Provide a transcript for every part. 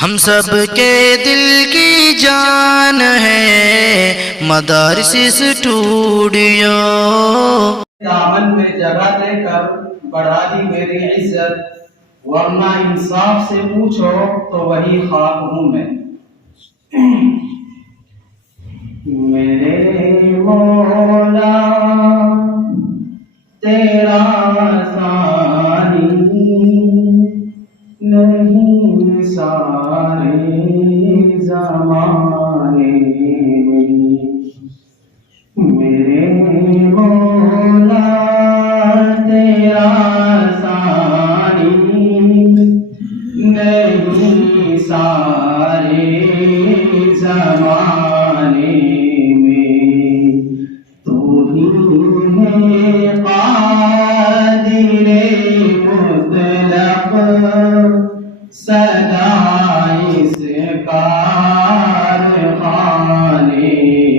हम सब के दिल की जान है मदारिस स्टूडियो। दामन में जगह देकर बढ़ा दी मेरी इज्जत, वरना इंसाफ से पूछो तो वही खाक हूँ मैं। मेरे मौला तेरा सानी नहीं सारे ज़माने में। मेरे मौला तेरा सानी नहीं सारे ज़माने में। तू ही है क़ादिरे मुतलक़ सदा इस कारखाने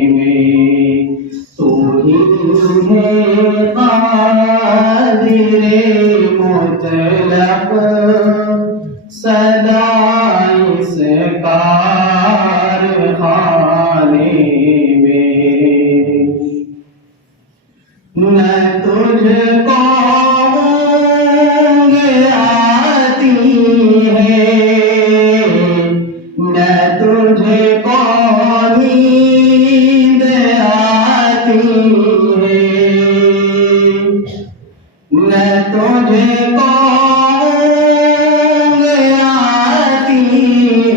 में। तू ही है क़ादिरे मुतलक़ सदा इस कारखाने में। न तुझको ऊँघ आती है, न तुझको नींद आती है, न तुझको ऊँघ आती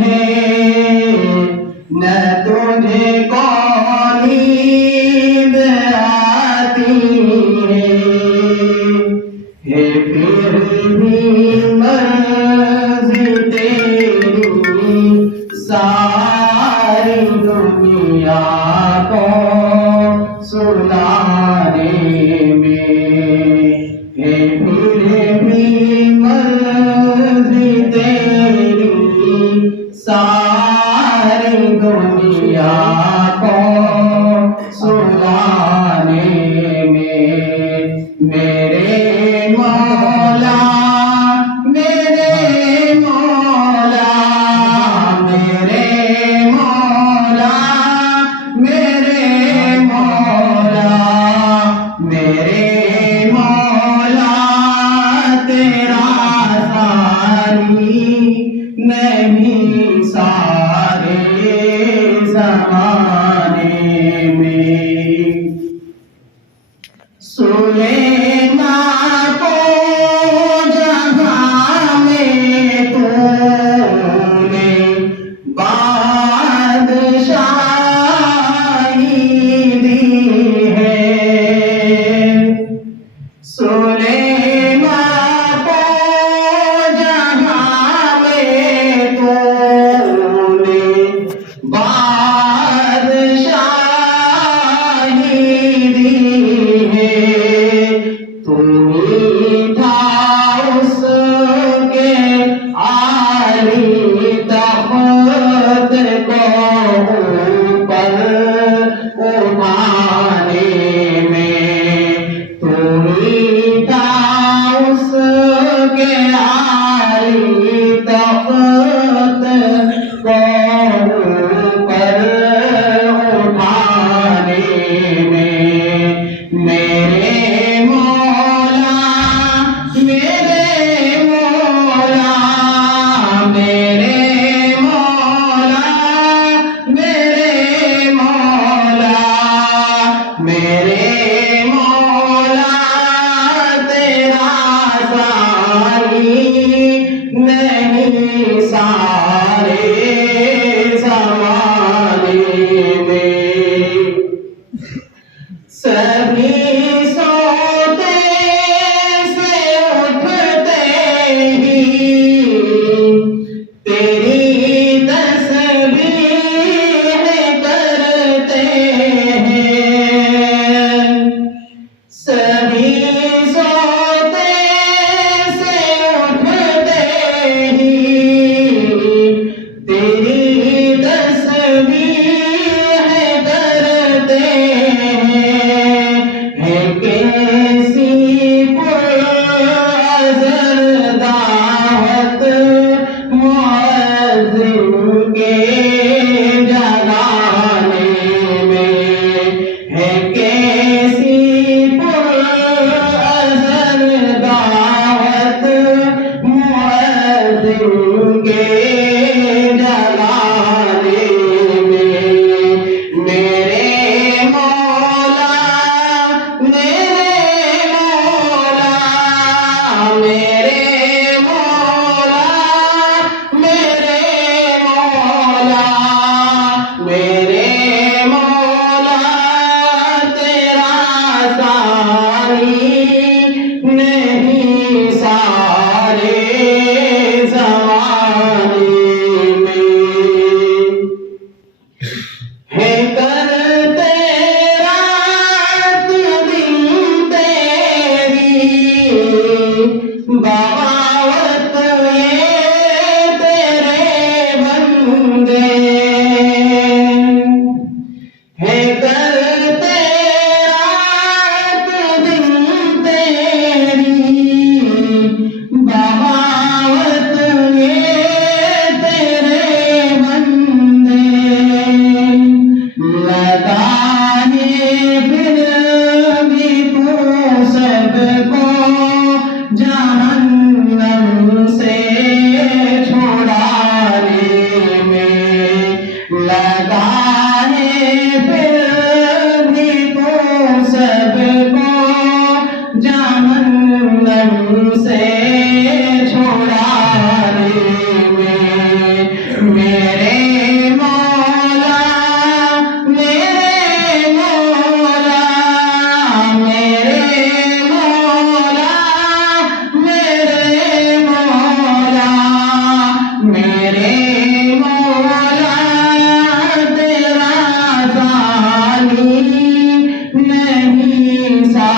है, न तुझको नींद आती है फिर भी मर्ज़ी तेरी सारी दुनिया को सुनाने में। है फिर भी मर्ज़ी तेरी सारी दुनिया को सुनाने में। मेरे मौला मेरे मौला मेरे मौला मेरे मौला मेरे मौला तेरा सानी नहीं सारे ज़माने में। सुलेमान को जहाँ में तूने बादशाही दी है। सुलेमान को जहाँ में तूने बादशाही दी है। तू ही था उसके आली तख्त को ऊपर उठाने में। तू ही था उसके आली तख्त को ऊपर उठाने में। मेरे मौला मेरे मौला मेरे मौला मेरे मौला मेरे मौला तेरा सानी नहीं सारे ज़माने में। सभी सोते से उठते ही तेरी तस्बीह करते हैं। सभी सोते से उठते ही बंदे है करते रात दिन तेरी बगावत ये तेरे बंदे लगाए फिर भी तू सबको जहन्नम से छुड़ाने में लगाए फिर भी तू सबको जहन्नम से छुड़ाने में मेरे मौला मेरे मौला मेरे मौला मेरे मौला मेरे मौला तेरा सानी नहीं सा